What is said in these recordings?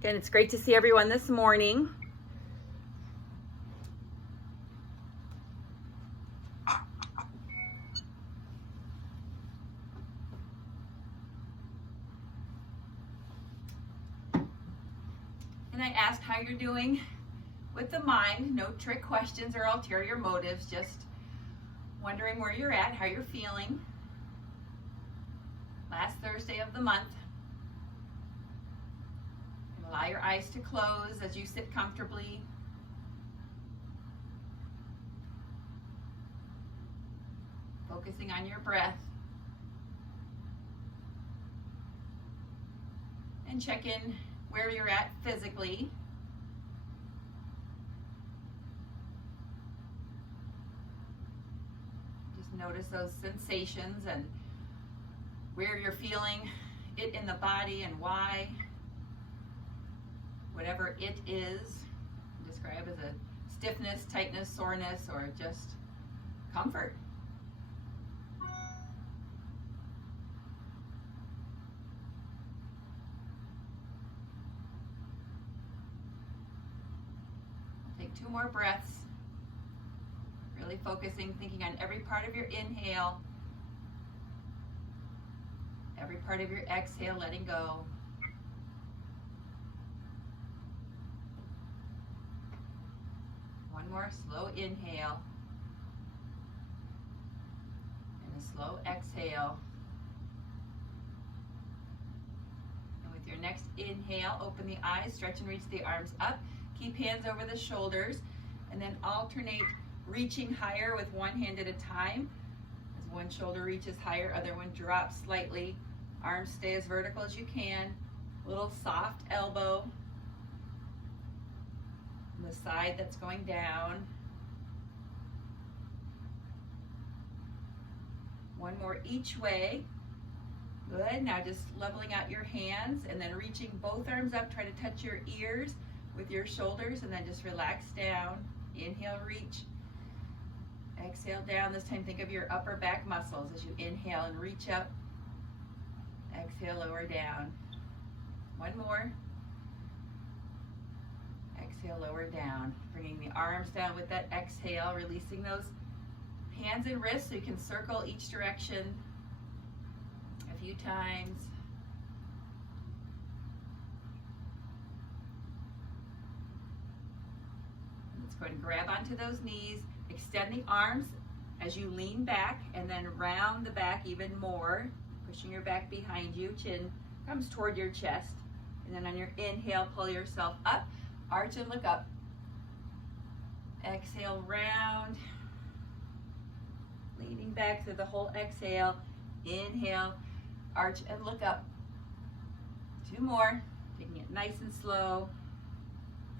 Again, it's great to see everyone this morning. And I asked how you're doing with the mind. No trick questions or ulterior motives, just wondering where you're at, how you're feeling. Last Thursday of the month. And allow your eyes to close as you sit comfortably. Focusing on your breath. And check in where you're at physically. Just notice those sensations and where you're feeling it in the body and why. Whatever it is, describe as a stiffness, tightness, soreness, or just comfort. Take 2 more breaths. Really focusing, thinking on every part of your inhale, every part of your exhale, letting go. One more slow inhale and a slow exhale. And with your next inhale, open the eyes, stretch and reach the arms up. Keep hands over the shoulders, and then alternate reaching higher with one hand at a time. As one shoulder reaches higher, other one drops slightly. Arms stay as vertical as you can. Little soft elbow. The side that's going down. One more each way. Good. Now just leveling out your hands and then reaching both arms up. Try to touch your ears with your shoulders and then just relax down. Inhale, reach. Exhale down. This time think of your upper back muscles as you inhale and reach up. Exhale, lower down. One more. Exhale, lower down. Bringing the arms down with that exhale, releasing those hands and wrists so you can circle each direction a few times. Let's go ahead and grab onto those knees. Extend the arms as you lean back and then round the back even more, pushing your back behind you. Chin comes toward your chest. And then on your inhale, pull yourself up. Arch and look up. Exhale, round. Leaning back through the whole exhale. Inhale, arch and look up. 2 more. Taking it nice and slow.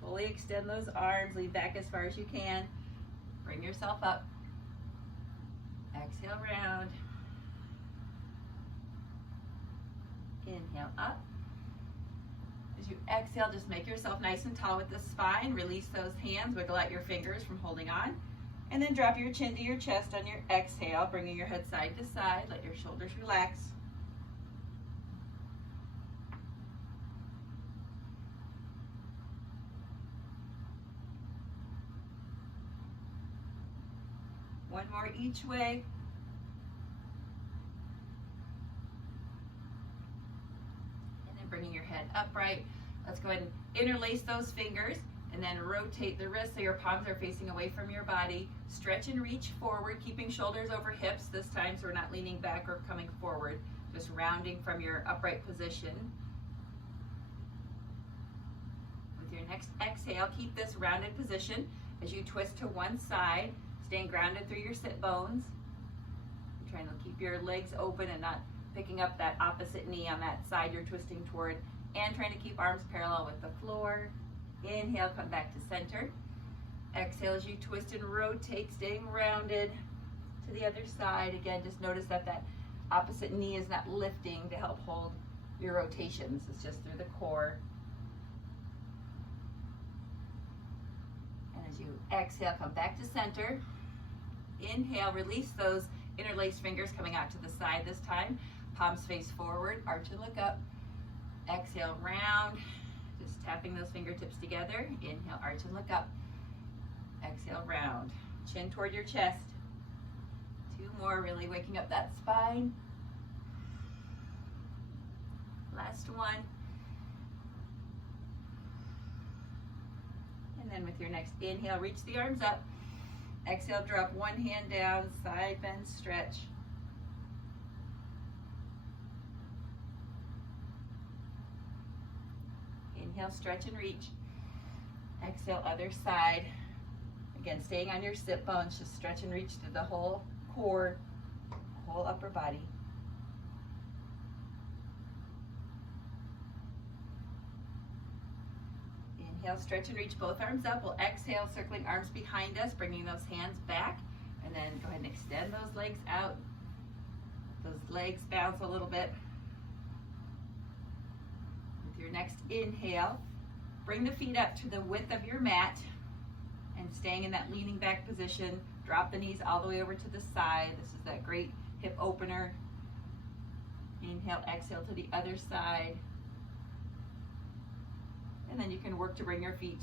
Fully extend those arms. Lean back as far as you can. Bring yourself up. Exhale, round. Inhale, up. As you exhale, just make yourself nice and tall with the spine. Release those hands, wiggle out your fingers from holding on. And then drop your chin to your chest on your exhale, bringing your head side to side. Let your shoulders relax. One more each way. Bringing your head upright. Let's go ahead and interlace those fingers and then rotate the wrists so your palms are facing away from your body. Stretch and reach forward, keeping shoulders over hips this time so we're not leaning back or coming forward, just rounding from your upright position. With your next exhale, keep this rounded position as you twist to one side, staying grounded through your sit bones. You're trying to keep your legs open and not picking up that opposite knee on that side you're twisting toward, and trying to keep arms parallel with the floor. Inhale, come back to center. Exhale as you twist and rotate, staying rounded to the other side. Again, just notice that that opposite knee is not lifting to help hold your rotations. It's just through the core. And as you exhale, come back to center. Inhale, release those interlaced fingers coming out to the side this time. Palms face forward, arch and look up. Exhale, round. Just tapping those fingertips together. Inhale, arch and look up. Exhale, round. Chin toward your chest. 2 more, really waking up that spine. Last one. And then with your next inhale, reach the arms up. Exhale, drop one hand down, side bend, stretch. Inhale, stretch and reach. Exhale, other side. Again, staying on your sit bones, just stretch and reach through the whole core, whole upper body. Inhale, stretch and reach both arms up. We'll exhale, circling arms behind us, bringing those hands back. And then go ahead and extend those legs out. Those legs bounce a little bit. With your next inhale, bring the feet up to the width of your mat. And staying in that leaning back position, drop the knees all the way over to the side. This is that great hip opener. Inhale, exhale to the other side. And then you can work to bring your feet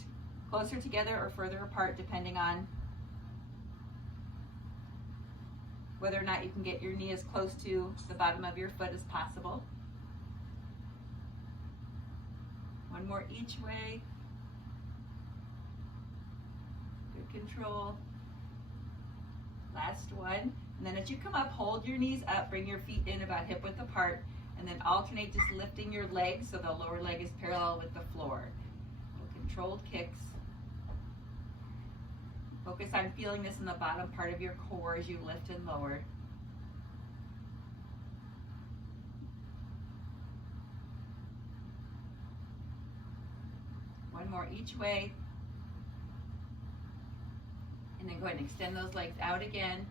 closer together or further apart depending on whether or not you can get your knee as close to the bottom of your foot as possible. One more each way. Good control. Last one. And then as you come up, hold your knees up, bring your feet in about hip width apart, and then alternate just lifting your legs so the lower leg is parallel with the floor. Controlled kicks. Focus on feeling this in the bottom part of your core as you lift and lower. One more each way. And then go ahead and extend those legs out again.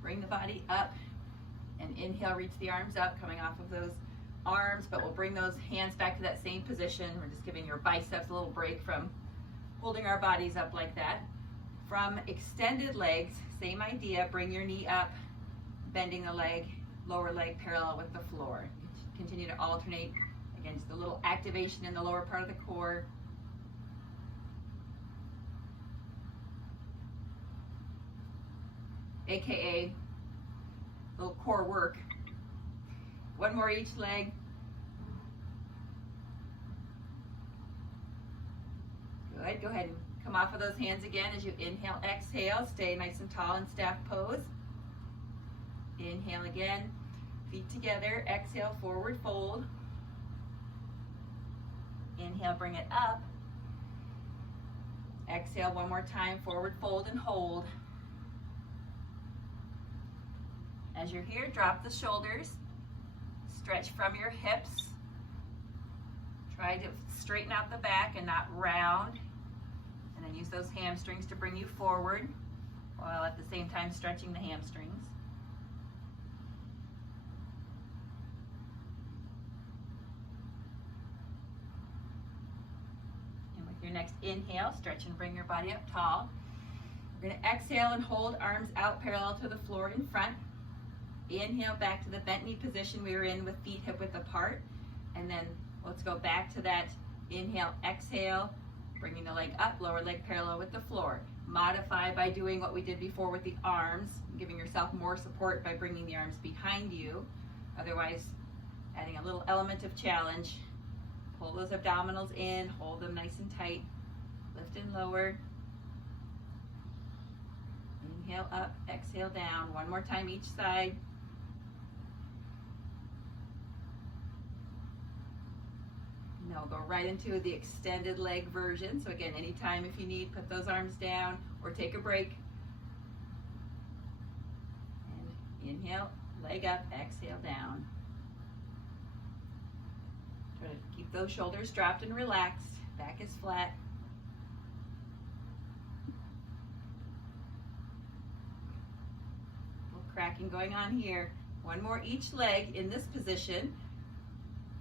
Bring the body up. And inhale, reach the arms up, coming off of those arms, but we'll bring those hands back to that same position. We're just giving your biceps a little break from holding our bodies up like that. From extended legs, same idea, bring your knee up, bending the leg, lower leg parallel with the floor. Continue to alternate. Again, just a little activation in the lower part of the core. AKA little core work. One more each leg. Good. Go ahead and come off of those hands again as you inhale, exhale. Stay nice and tall in staff pose. Inhale again. Feet together. Exhale, forward fold. Inhale, bring it up. Exhale one more time, forward fold and hold. As you're here, drop the shoulders. Stretch from your hips. Try to straighten out the back and not round. And then use those hamstrings to bring you forward while at the same time stretching the hamstrings. And with your next inhale, stretch and bring your body up tall. We're going to exhale and hold arms out parallel to the floor in front. Inhale back to the bent knee position we were in with feet hip width apart. And then let's go back to that inhale, exhale, bringing the leg up, lower leg parallel with the floor. Modify by doing what we did before with the arms, giving yourself more support by bringing the arms behind you. Otherwise, adding a little element of challenge. Pull those abdominals in, hold them nice and tight. Lift and lower. Inhale up, exhale down. One more time each side. Now we'll go right into the extended leg version. So again, anytime if you need, put those arms down or take a break. And inhale, leg up, exhale down. Try to keep those shoulders dropped and relaxed. Back is flat. A little cracking going on here. One more each leg in this position.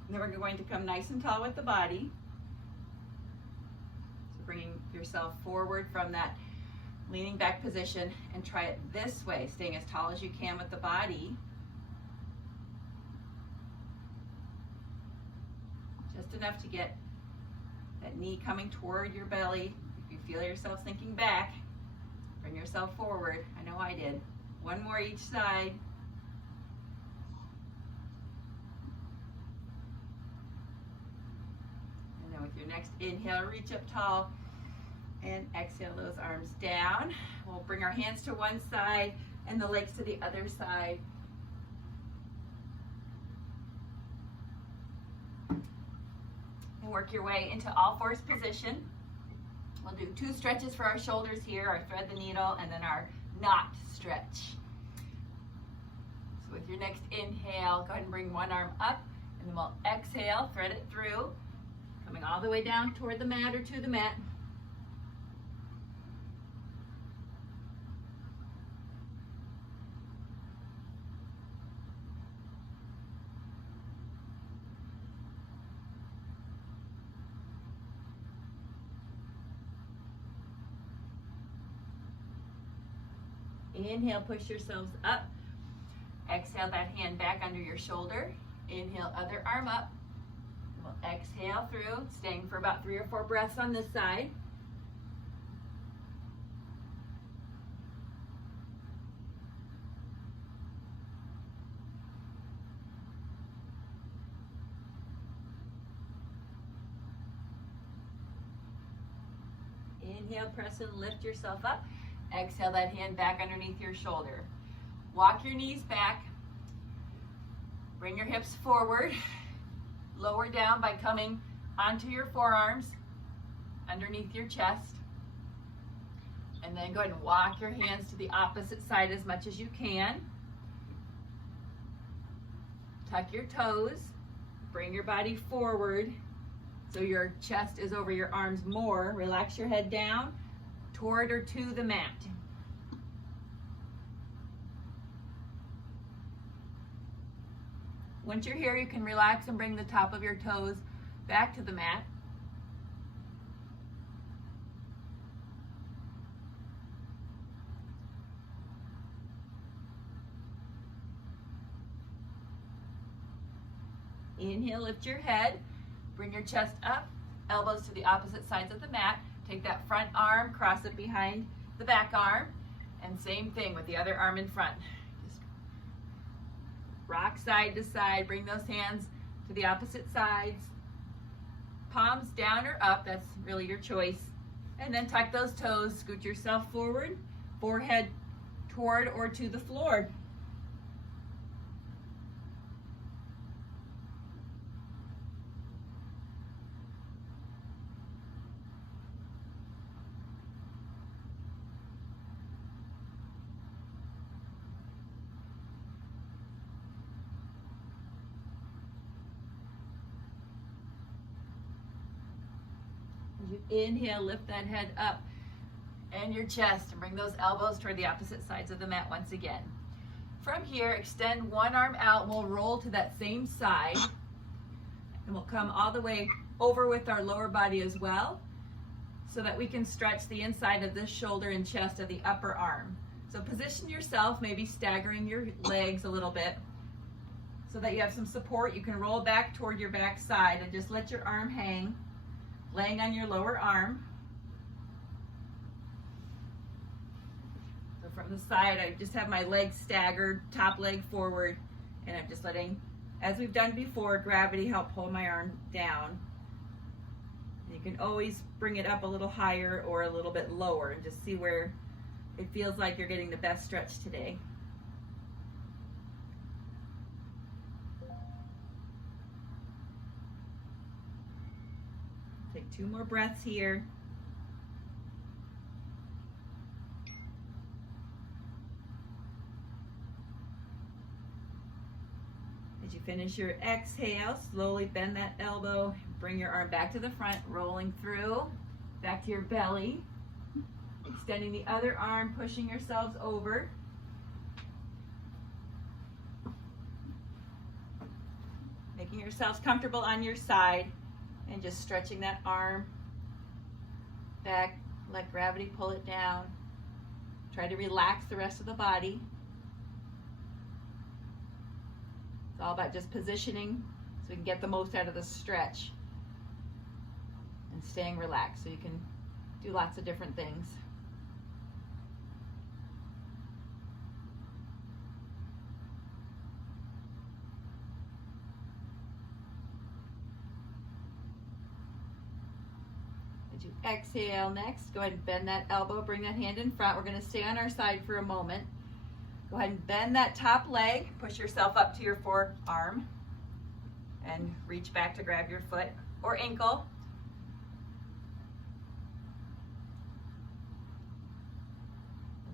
And then we're going to come nice and tall with the body. So bringing yourself forward from that leaning back position and try it this way, staying as tall as you can with the body. Just enough to get That knee coming toward your belly. If you feel yourself sinking back, bring yourself forward. I know I did. One more each side. And then with your next inhale, reach up tall and exhale those arms down. We'll bring our hands to one side and the legs to the other side. And work your way into all fours position. We'll do 2 stretches for our shoulders here, our thread the needle, and then our knot stretch. So with your next inhale, go ahead and bring one arm up, and then we'll exhale, thread it through, coming all the way down toward the mat or to the mat. Inhale, push yourselves up. Exhale that hand back under your shoulder. Inhale, other arm up. We'll exhale through, staying for about 3 or 4 breaths on this side. Inhale, press and lift yourself up. Exhale that hand back underneath your shoulder. Walk your knees back. Bring your hips forward. Lower down by coming onto your forearms, underneath your chest. And then go ahead and walk your hands to the opposite side as much as you can. Tuck your toes. Bring your body forward so your chest is over your arms more. Relax your head down toward or to the mat. Once you're here, you can relax and bring the top of your toes back to the mat. Inhale, lift your head, bring your chest up, elbows to the opposite sides of the mat. Take that front arm, cross it behind the back arm, and same thing with the other arm in front. Just rock side to side, bring those hands to the opposite sides. Palms down or up, that's really your choice. And then tuck those toes, scoot yourself forward, forehead toward or to the floor. You inhale, lift that head up and your chest and bring those elbows toward the opposite sides of the mat once again. From here, extend one arm out and we'll roll to that same side. And we'll come all the way over with our lower body as well so that we can stretch the inside of this shoulder and chest of the upper arm. So position yourself, maybe staggering your legs a little bit so that you have some support. You can roll back toward your back side and just let your arm hang, laying on your lower arm. So from the side, I just have my legs staggered, top leg forward, and I'm just letting, as we've done before, gravity help pull my arm down. And you can always bring it up a little higher or a little bit lower and just see where it feels like you're getting the best stretch today. Take 2 more breaths here. As you finish your exhale, slowly bend that elbow, bring your arm back to the front, rolling through, back to your belly. Extending the other arm, pushing yourselves over. Making yourselves comfortable on your side. And just stretching that arm back, let gravity pull it down. Try to relax the rest of the body. It's all about just positioning so we can get the most out of the stretch. and staying relaxed so you can do lots of different things. As you exhale next, go ahead and bend that elbow, bring that hand in front. We're going to stay on our side for a moment. Go ahead and bend that top leg, push yourself up to your forearm, and reach back to grab your foot or ankle.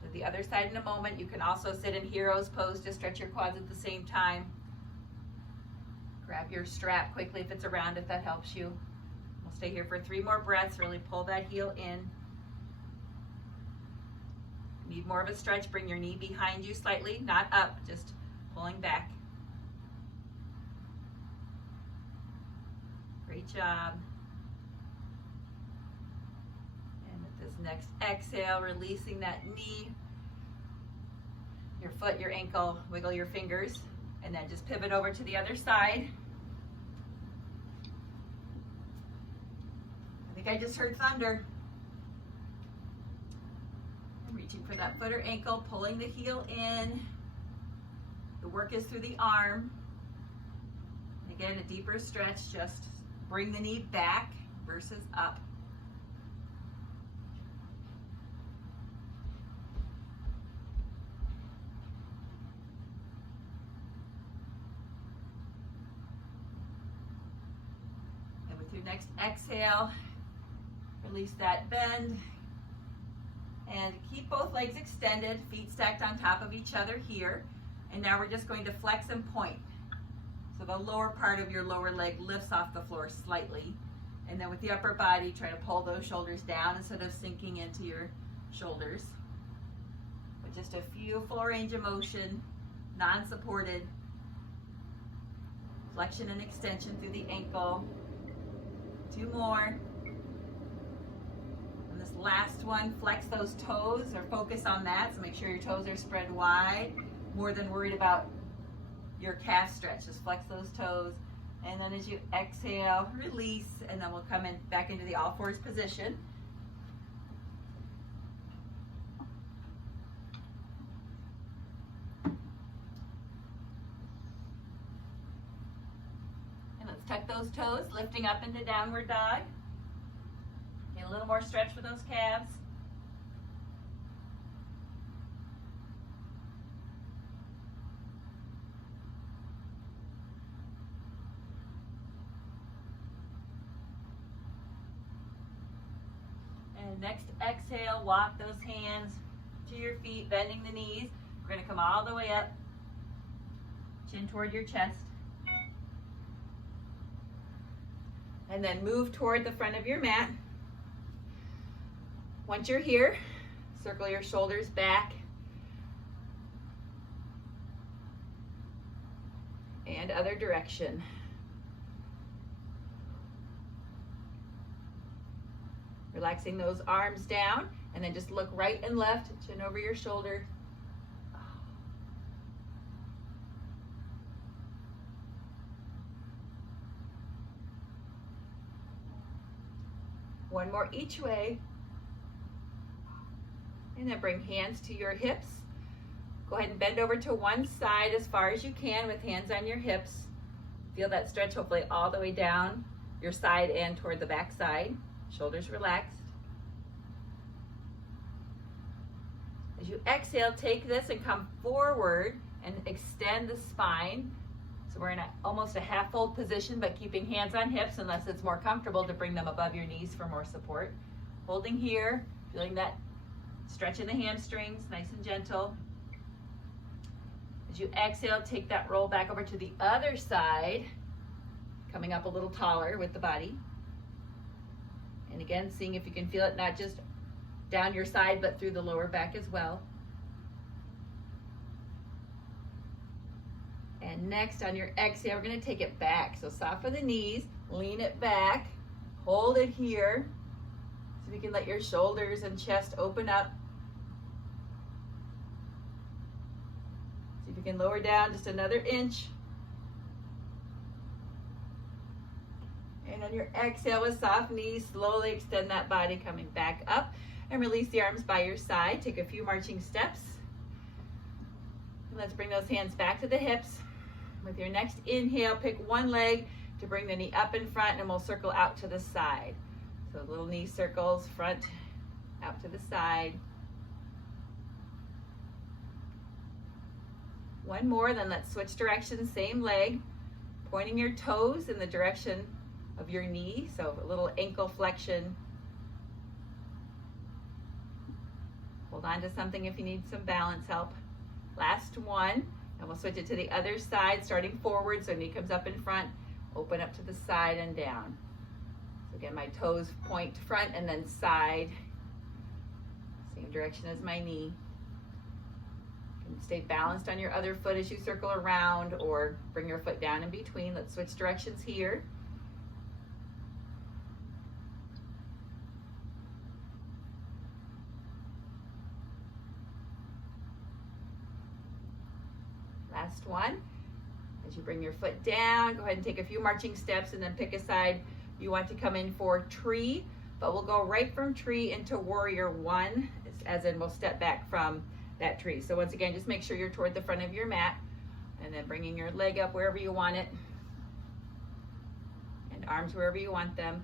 To the other side in a moment. You can also sit in hero's pose to stretch your quads at the same time. Grab your strap quickly if it's around, if that helps you. We'll stay here for 3 more breaths. Really pull that heel in. Need more of a stretch, bring your knee behind you slightly, not up, just pulling back. Great job. And with this next exhale, releasing that knee, your foot, your ankle, wiggle your fingers, and then just pivot over to the other side. I think I just heard thunder. Reaching for that foot or ankle, pulling the heel in. The work is through the arm. And again, a deeper stretch, just bring the knee back versus up. And with your next exhale, release that bend. And keep both legs extended, feet stacked on top of each other here. And now we're just going to flex and point. So the lower part of your lower leg lifts off the floor slightly. And then with the upper body, try to pull those shoulders down instead of sinking into your shoulders. With just a few full range of motion, non-supported. Flexion and extension through the ankle. 2 more. Last one, flex those toes or focus on that. So make sure your toes are spread wide, more than worried about your calf stretch. Just flex those toes. And then as you exhale, release, and then we'll come in back into the all fours position. And let's tuck those toes, lifting up into downward dog. A little more stretch for those calves. And next exhale, walk those hands to your feet, bending the knees. We're going to come all the way up, chin toward your chest. And then move toward the front of your mat. Once you're here, circle your shoulders back and other direction. Relaxing those arms down, and then just look right and left, chin over your shoulder. One more each way. And then bring hands to your hips. Go ahead and bend over to one side as far as you can with hands on your hips. Feel that stretch hopefully all the way down your side and toward the back side. Shoulders relaxed. As you exhale, take this and come forward and extend the spine. So we're in almost a half fold position, but keeping hands on hips unless it's more comfortable to bring them above your knees for more support. Holding here, feeling that stretch in the hamstrings, nice and gentle. As you exhale, take that roll back over to the other side, coming up a little taller with the body. And again, seeing if you can feel it not just down your side, but through the lower back as well. And next, on your exhale, we're going to take it back. So soften the knees, lean it back, hold it here. So you can let your shoulders and chest open up. See if you can lower down just another inch. And on your exhale with soft knees, slowly extend that body coming back up and release the arms by your side. Take a few marching steps. And let's bring those hands back to the hips. With your next inhale, pick one leg to bring the knee up in front, and we'll circle out to the side. So little knee circles, front, out to the side. One more, then let's switch directions, same leg, pointing your toes in the direction of your knee, so a little ankle flexion. Hold on to something if you need some balance help. Last one, and we'll switch it to the other side, starting forward, so knee comes up in front, open up to the side and down. So again, my toes point front and then side, same direction as my knee. You can stay balanced on your other foot as you circle around, or bring your foot down in between. Let's switch directions here. Last one. As you bring your foot down, go ahead and take a few marching steps and then pick a side you want to come in for tree, but we'll go right from tree into warrior one, as in we'll step back from that tree. So once again, just make sure you're toward the front of your mat, and then bringing your leg up wherever you want it, and arms wherever you want them.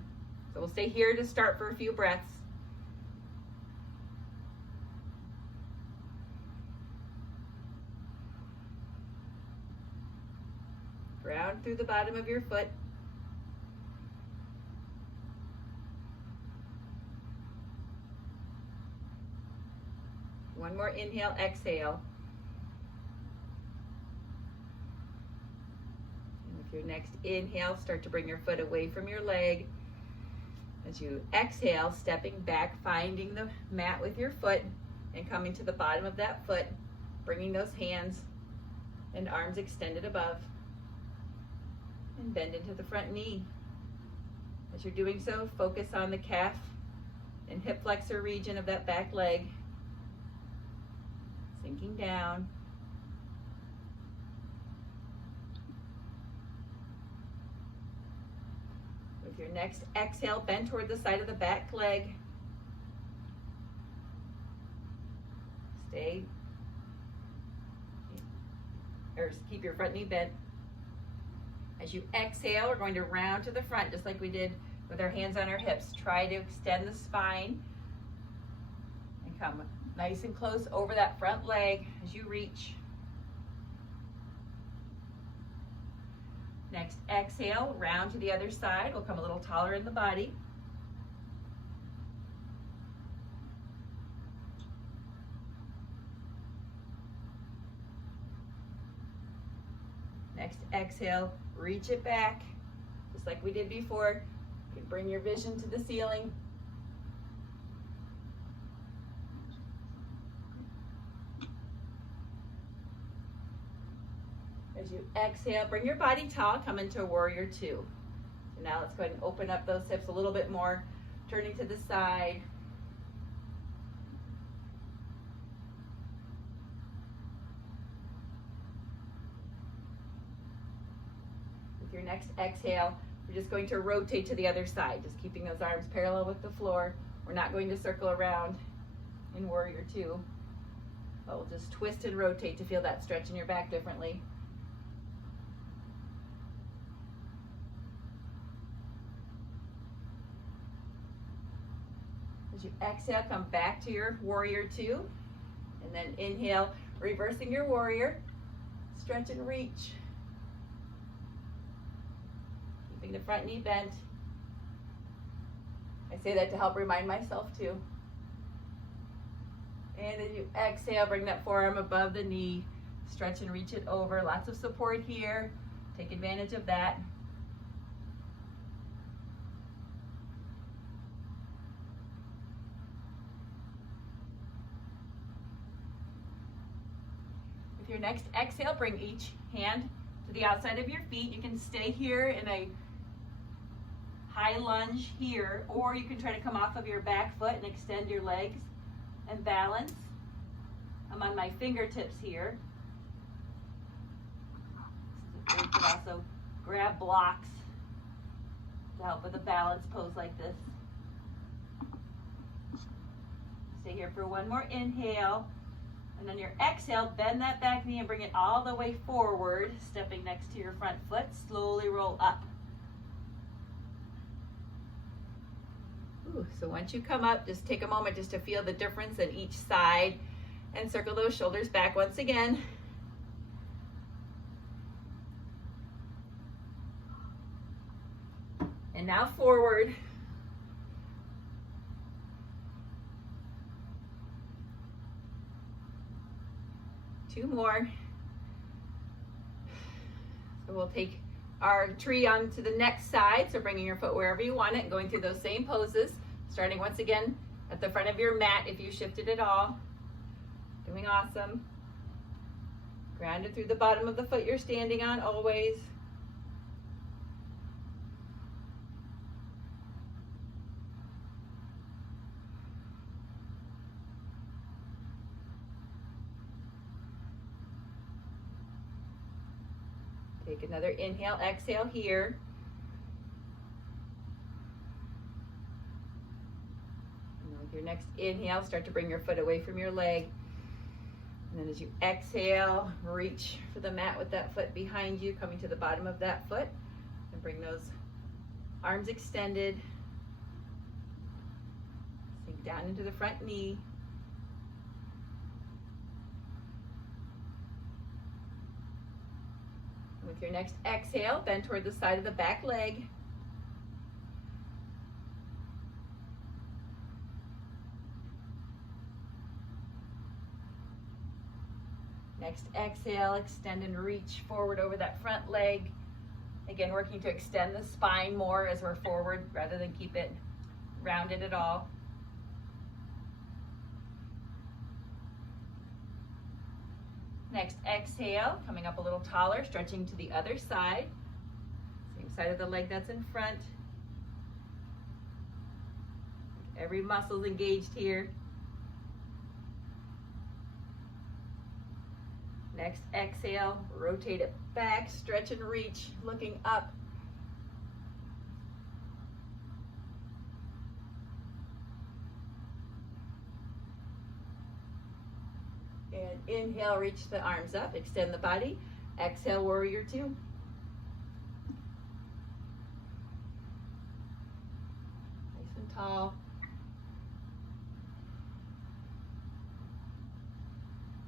So we'll stay here to start for a few breaths. Ground through the bottom of your foot. One more inhale, exhale. And with your next inhale, start to bring your foot away from your leg. As you exhale, stepping back, finding the mat with your foot and coming to the bottom of that foot, bringing those hands and arms extended above. And bend into the front knee. As you're doing so, focus on the calf and hip flexor region of that back leg. Sinking down. With your next exhale, bend toward the side of the back leg. Stay, or keep your front knee bent. As you exhale, we're going to round to the front, just like we did with our hands on our hips. Try to extend the spine and come nice and close over that front leg as you reach. Next exhale, round to the other side. We'll come a little taller in the body. Next exhale, reach it back, just like we did before. You can bring your vision to the ceiling. As you exhale, bring your body tall, come into warrior two. So now let's go ahead and open up those hips a little bit more, turning to the side. With your next exhale, we're just going to rotate to the other side, just keeping those arms parallel with the floor. We're not going to circle around in warrior two, but we'll just twist and rotate to feel that stretch in your back differently. As you exhale, come back to your warrior two, and then inhale, reversing your warrior, stretch and reach. Keeping the front knee bent. I say that to help remind myself too. And as you exhale, bring that forearm above the knee, stretch and reach it over. Lots of support here. Take advantage of that. With your next exhale, bring each hand to the outside of your feet. You can stay here in a high lunge here, or you can try to come off of your back foot and extend your legs and balance. I'm on my fingertips here. You can also grab blocks to help with a balance pose like this. Stay here for one more inhale. And then your exhale, bend that back knee and bring it all the way forward, stepping next to your front foot. Slowly roll up. Ooh, so once you come up, just take a moment just to feel the difference in each side and circle those shoulders back once again. And now forward. Two more. So we'll take our tree onto the next side. So bringing your foot wherever you want it and going through those same poses. Starting once again at the front of your mat if you shifted at all. Doing awesome. Grounded through the bottom of the foot you're standing on always. Take another inhale, exhale here. And with your next inhale, start to bring your foot away from your leg. And then as you exhale, reach for the mat with that foot behind you, coming to the bottom of that foot. And bring those arms extended. Sink down into the front knee. With your next exhale, bend toward the side of the back leg. Next exhale, extend and reach forward over that front leg. Again, working to extend the spine more as we're forward rather than keep it rounded at all. Next exhale, coming up a little taller, stretching to the other side. Same side of the leg that's in front. Every muscle's engaged here. Next exhale, rotate it back, stretch and reach, looking up. And inhale, reach the arms up, extend the body. Exhale, warrior two. Nice and tall.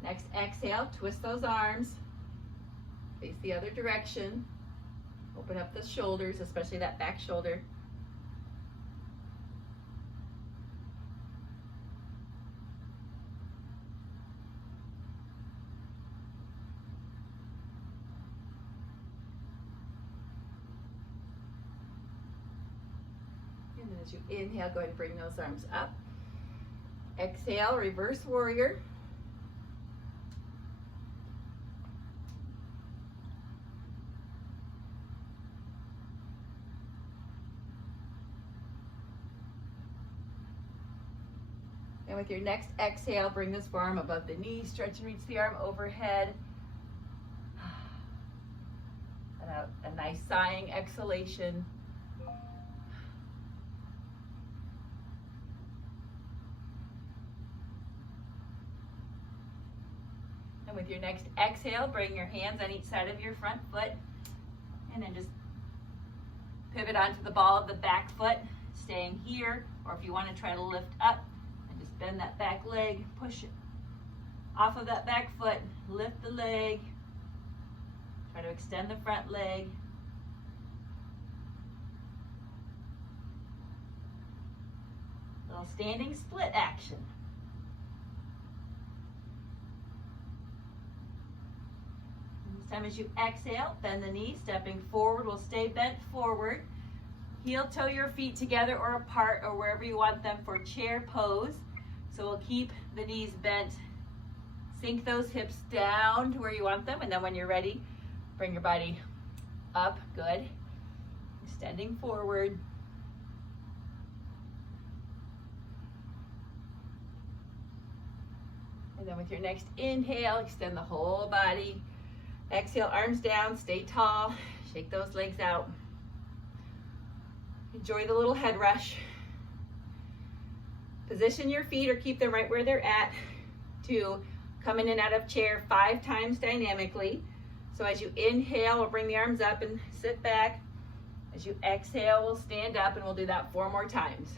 Next exhale, twist those arms. Face the other direction. Open up the shoulders, especially that back shoulder. And then as you inhale, go ahead and bring those arms up. Exhale, reverse warrior. And with your next exhale, bring this forearm above the knee, stretch and reach the arm overhead. And a nice sighing exhalation. And with your next exhale, bring your hands on each side of your front foot. And then just pivot onto the ball of the back foot, staying here. Or if you want to try to lift up, bend that back leg, push it off of that back foot, lift the leg, try to extend the front leg. Little standing split action. And this time as you exhale, bend the knee, stepping forward, we'll stay bent forward. Heel toe your feet together or apart or wherever you want them for chair pose. So we'll keep the knees bent, sink those hips down to where you want them, and then when you're ready, bring your body up, good. Extending forward. And then with your next inhale, extend the whole body. Exhale, arms down, stay tall, shake those legs out. Enjoy the little head rush. Position your feet or keep them right where they're at to come in and out of chair 5 times dynamically. So as you inhale, we'll bring the arms up and sit back. As you exhale, we'll stand up, and we'll do that 4 more times.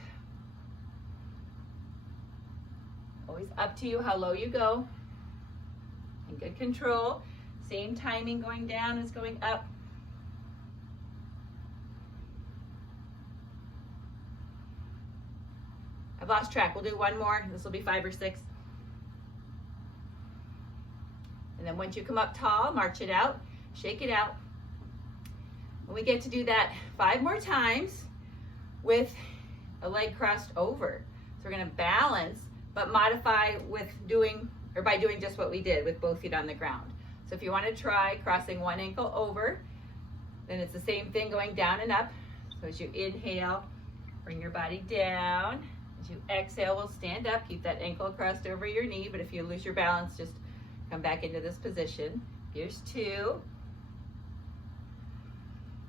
Always up to you how low you go. In good control. Same timing going down as going up. I've lost track. We'll do 1 more. This will be 5 or 6. And then once you come up tall, march it out, shake it out. When we get to do that 5 more times with a leg crossed over. So we're going to balance, but modify with doing, or by doing just what we did with both feet on the ground. So if you want to try crossing 1 ankle over, then it's the same thing going down and up. So as you inhale, bring your body down. As you exhale, we'll stand up. Keep that ankle crossed over your knee, but if you lose your balance, just come back into this position. Here's 2.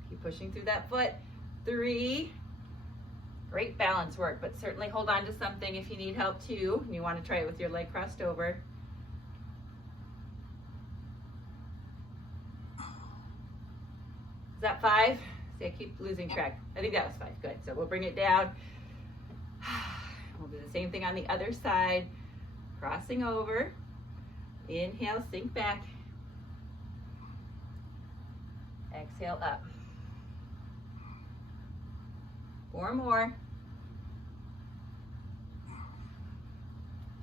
Keep pushing through that foot. 3. Great balance work, but certainly hold on to something if you need help too. And you want to try it with your leg crossed over. Is that 5? See, I keep losing track. I think that was 5. Good. So we'll bring it down. We'll do the same thing on the other side. Crossing over. Inhale, sink back. Exhale up. 4 more.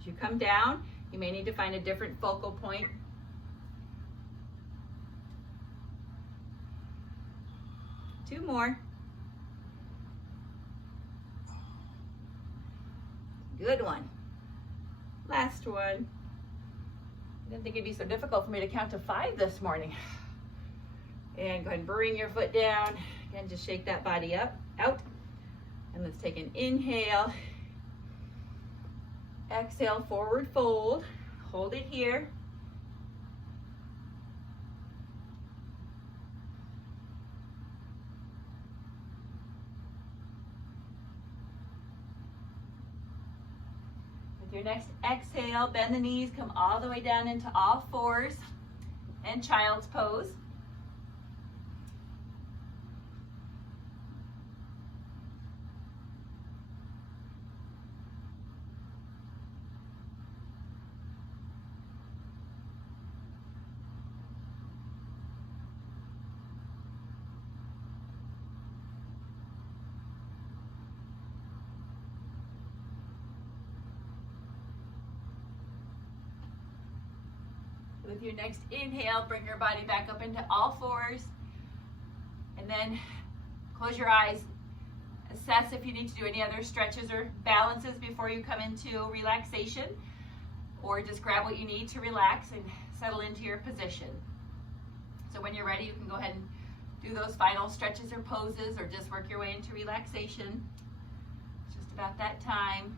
As you come down, you may need to find a different focal point. Two more. Good one. Last one. I didn't think it'd be so difficult for me to count to 5 this morning. And go ahead and bring your foot down. Again, just shake that body up, out. And let's take an inhale. Exhale, forward fold. Hold it here. With your next exhale, bend the knees, come all the way down into all 4s and child's pose. With your next inhale, bring your body back up into all 4s. And then close your eyes. Assess if you need to do any other stretches or balances before you come into relaxation. Or just grab what you need to relax and settle into your position. So when you're ready, you can go ahead and do those final stretches or poses or just work your way into relaxation. It's just about that time.